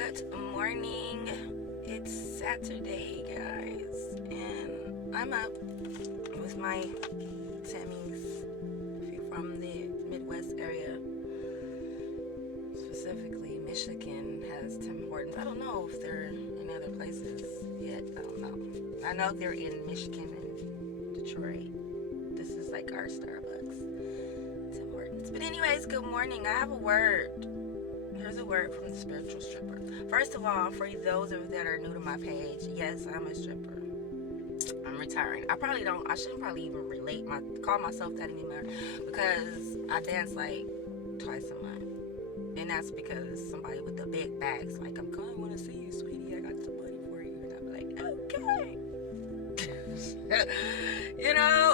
Good morning. It's Saturday, guys, and I'm up with my Sammys. If you're from the Midwest area, specifically Michigan has Tim Hortons. I don't know if they're in other places yet. I don't know. I know they're in Michigan and Detroit. This is like our Starbucks, Tim Hortons. But anyways, good morning. I have a word. Here's a word from the spiritual stripper. First of all, for those of you that are new to my page, yes, I'm a stripper. I'm retiring. I shouldn't probably even call myself that anymore, because I dance like twice a month. And that's because somebody with the big bags, like, I'm kind of want to see you, sweetie. I got some money for you. And I'm like, okay.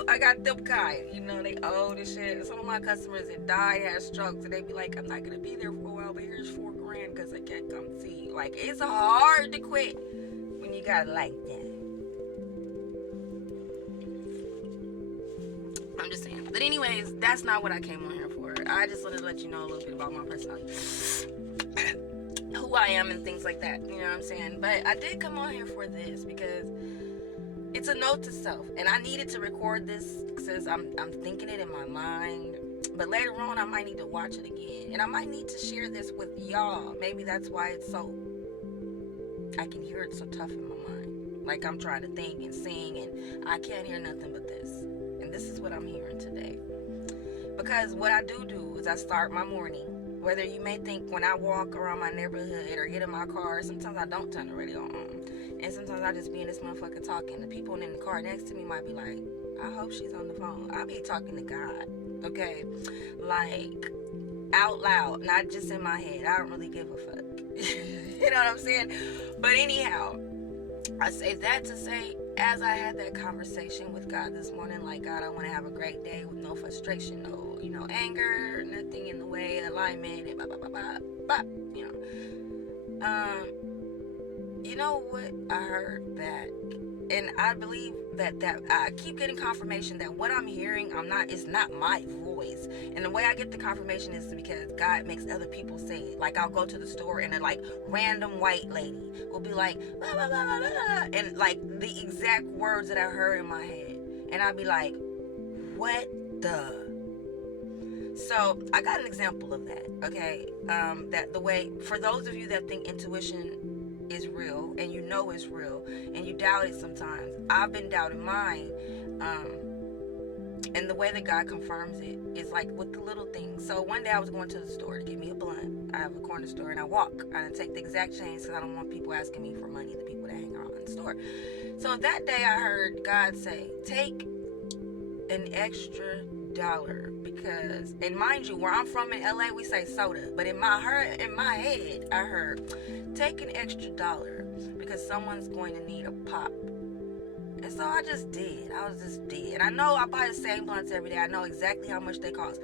I got them kind. They old and shit. Some of my customers that died had strokes, and they be like, I'm not gonna be there for a while, but here's $4,000 because I can't come see you. Like, it's hard to quit when you got it like that. I'm just saying. But anyways, that's not what I came on here for. I just wanted to let you know a little bit about my personality, who I am, and things like that. You know what I'm saying? But I did come on here for this because it's a note to self, and I needed to record this because I'm thinking it in my mind. But later on, I might need to watch it again, and I might need to share this with y'all. Maybe that's why I can hear it so tough in my mind. Like, I'm trying to think and sing, and I can't hear nothing but this. And this is what I'm hearing today. Because what I do is I start my morning. Whether you may think when I walk around my neighborhood or get in my car, sometimes I don't turn the radio on. And sometimes I just be in this motherfucker talking. The people in the car next to me might be like, I hope she's on the phone. I be talking to God, okay? Like, out loud, not just in my head. I don't really give a fuck. You know what I'm saying? But anyhow, I say that to say, as I had that conversation with God this morning, like, God, I want to have a great day with no frustration, no, anger, nothing in the way, alignment, and blah, blah, blah, blah, blah, You know what I heard back? And I believe that I keep getting confirmation that what I'm hearing, it's not my voice. And the way I get the confirmation is because God makes other people say it. Like, I'll go to the store and a random white lady will be like, blah, blah, blah, blah, blah, and like the exact words that I heard in my head. And I'll be like, what the? So I got an example of that, okay? That the way, for those of you that think intuition is real, and it's real, and you doubt it sometimes, I've been doubting mine. And the way that God confirms it is like with the little things. So one day I was going to the store to get me a blunt. I have a corner store, and I walk. I take the exact change because I don't want people asking me for money, the people that hang around in the store. So that day I heard God say, take an extra dollar, because, and mind you, where I'm from in LA, we say soda, but in my head I heard, take an extra dollar because someone's going to need a pop. And so I just did. And I know I buy the same blunts every day. I know exactly how much they cost.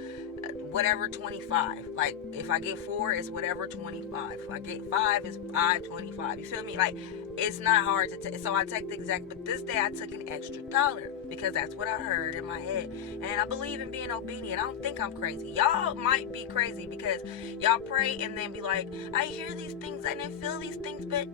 Whatever, 25. Like, if I get 4, it's whatever, 25. If I get 5, it's 5.25. You feel me? Like, it's not hard to take. So I take the exact, but this day I took an extra dollar because that's what I heard in my head. And I believe in being obedient. I don't think I'm crazy. Y'all might be crazy because y'all pray and then be like, I hear these things, I didn't feel these things, but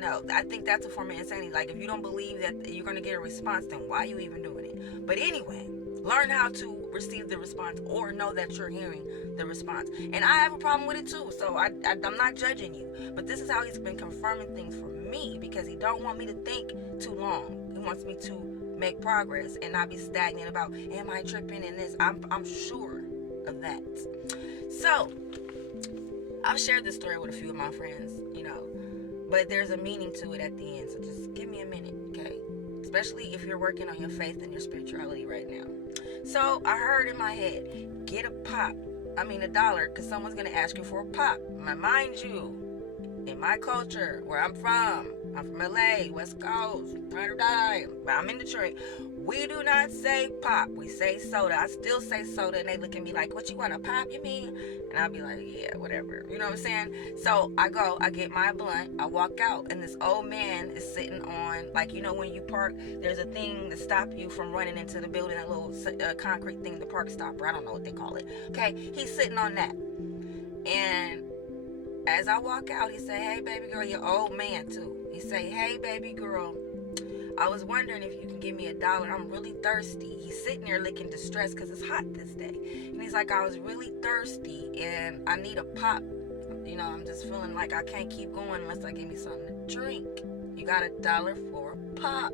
no, I think that's a form of insanity. Like, if you don't believe that you're going to get a response, then why are you even doing it? But anyway, learn how to receive the response, or know that you're hearing the response. And I have a problem with it too, so I'm not judging you. But this is how he's been confirming things for me, because he don't want me to think too long. He wants me to make progress and not be stagnant about, am I tripping in this? I'm sure of that. So I've shared this story with a few of my friends, but there's a meaning to it at the end. So just give me a minute, okay? Especially if you're working on your faith and your spirituality right now. So I heard in my head, get a dollar, because someone's going to ask you for a pop. Mind you, in my culture, where I'm from LA, West Coast, ride or die, but I'm in Detroit, we do not say pop, we say soda. I still say soda, and they look at me like, what, you want a pop, you mean? And I'll be like, yeah, whatever, you know what I'm saying? So I go, I get my blunt, I walk out, and this old man is sitting on, like, when you park, there's a thing to stop you from running into the building, a little concrete thing, the park stopper, I don't know what they call it, okay? He's sitting on that, and As I walk out, he say, "Hey, baby girl," your old man too. He say, "Hey, baby girl, I was wondering if you can give me $1. I'm really thirsty." He's sitting there looking distressed because it's hot this day. And he's like, "I was really thirsty and I need a pop. I'm just feeling like I can't keep going unless I give me something to drink. You got $1 for a pop?"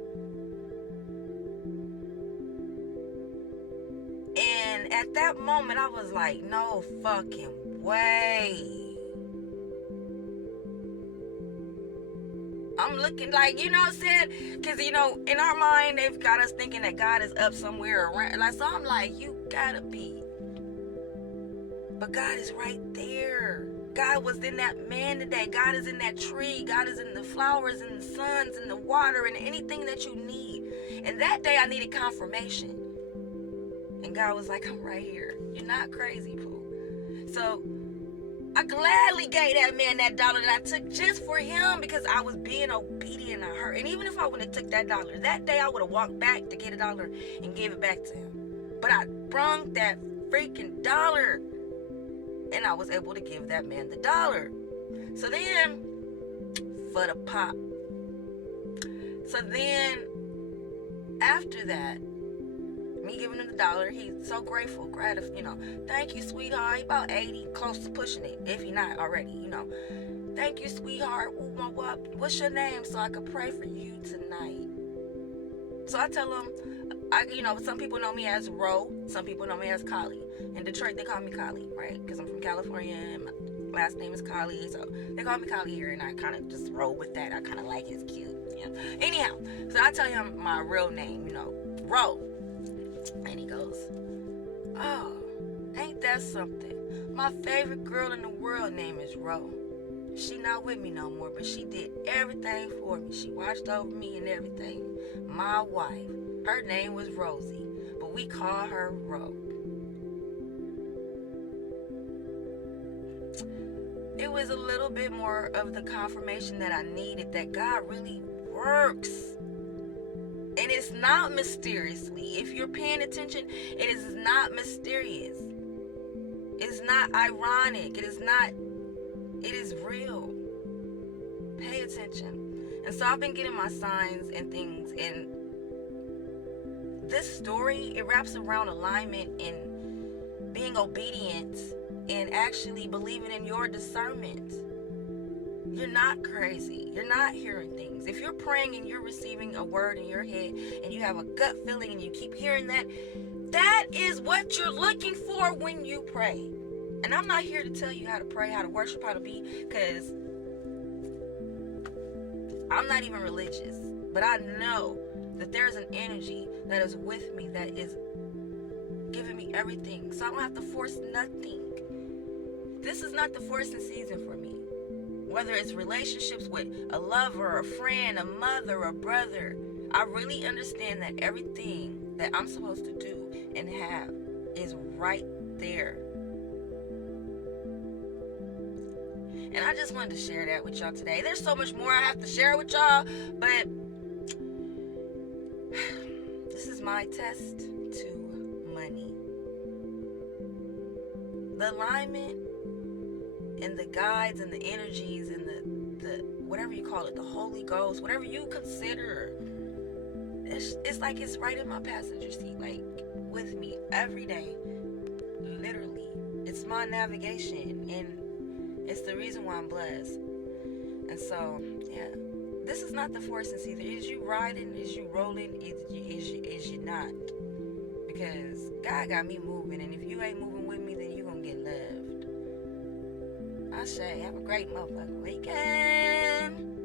And at that moment, I was like, no fucking way. I'm looking like, what I'm saying? Because, in our mind, they've got us thinking that God is up somewhere around. So I'm like, you gotta be. But God is right there. God was in that man today. God is in that tree. God is in the flowers and the suns and the water and anything that you need. And that day I needed confirmation. And God was like, "I'm right here. You're not crazy, Pooh." So I gladly gave that man that $1 that I took just for him because I was being obedient to her. And even if I wouldn't have took that $1, that day I would have walked back to get $1 and gave it back to him. But I brung that freaking $1 and I was able to give that man the $1. So then, for the pop. So then, after that, me giving him the $1, he's so grateful, "Thank you, sweetheart." He about 80, close to pushing it, if he not already, "Thank you, sweetheart. What's your name so I could pray for you tonight?" So I tell him, some people know me as Ro, some people know me as Kali. In Detroit, they call me Kali, right? Because I'm from California and my last name is Kali, so they call me Kali here, and I kind of just roll with that. I kind of like it's cute, Anyhow, so I tell him my real name, Ro. And he goes, "Oh, ain't that something? My favorite girl in the world name is Ro. She not with me no more, but she did everything for me. She watched over me and everything. My wife, her name was Rosie, but we call her Ro." It was a little bit more of the confirmation that I needed that God really works. And it's not mysteriously. If you're paying attention, it is not mysterious. It's not ironic. It is real. Pay attention. And so I've been getting my signs and things. And this story, it wraps around alignment and being obedient and actually believing in your discernment. You're not crazy. You're not hearing things. If you're praying and you're receiving a word in your head and you have a gut feeling and you keep hearing that, that is what you're looking for when you pray. And I'm not here to tell you how to pray, how to worship, how to be, because I'm not even religious. But I know that there's an energy that is with me that is giving me everything. So I don't have to force nothing. This is not the forcing season for me. Whether it's relationships with a lover, a friend, a mother, a brother, I really understand that everything that I'm supposed to do and have is right there. And I just wanted to share that with y'all today. There's so much more I have to share with y'all, but this is my test to money. The alignment and the guides and the energies and the whatever you call it, the Holy Ghost, whatever you consider, it's like it's right in my passenger seat, like with me every day, literally. It's my navigation, and it's the reason why I'm blessed. And so, yeah, this is not the forcing season. Is you riding? Is you rolling? Is you not? Because God got me moving, and if you ain't moving with me, then you gonna get left. I say, have a great motherfucking weekend.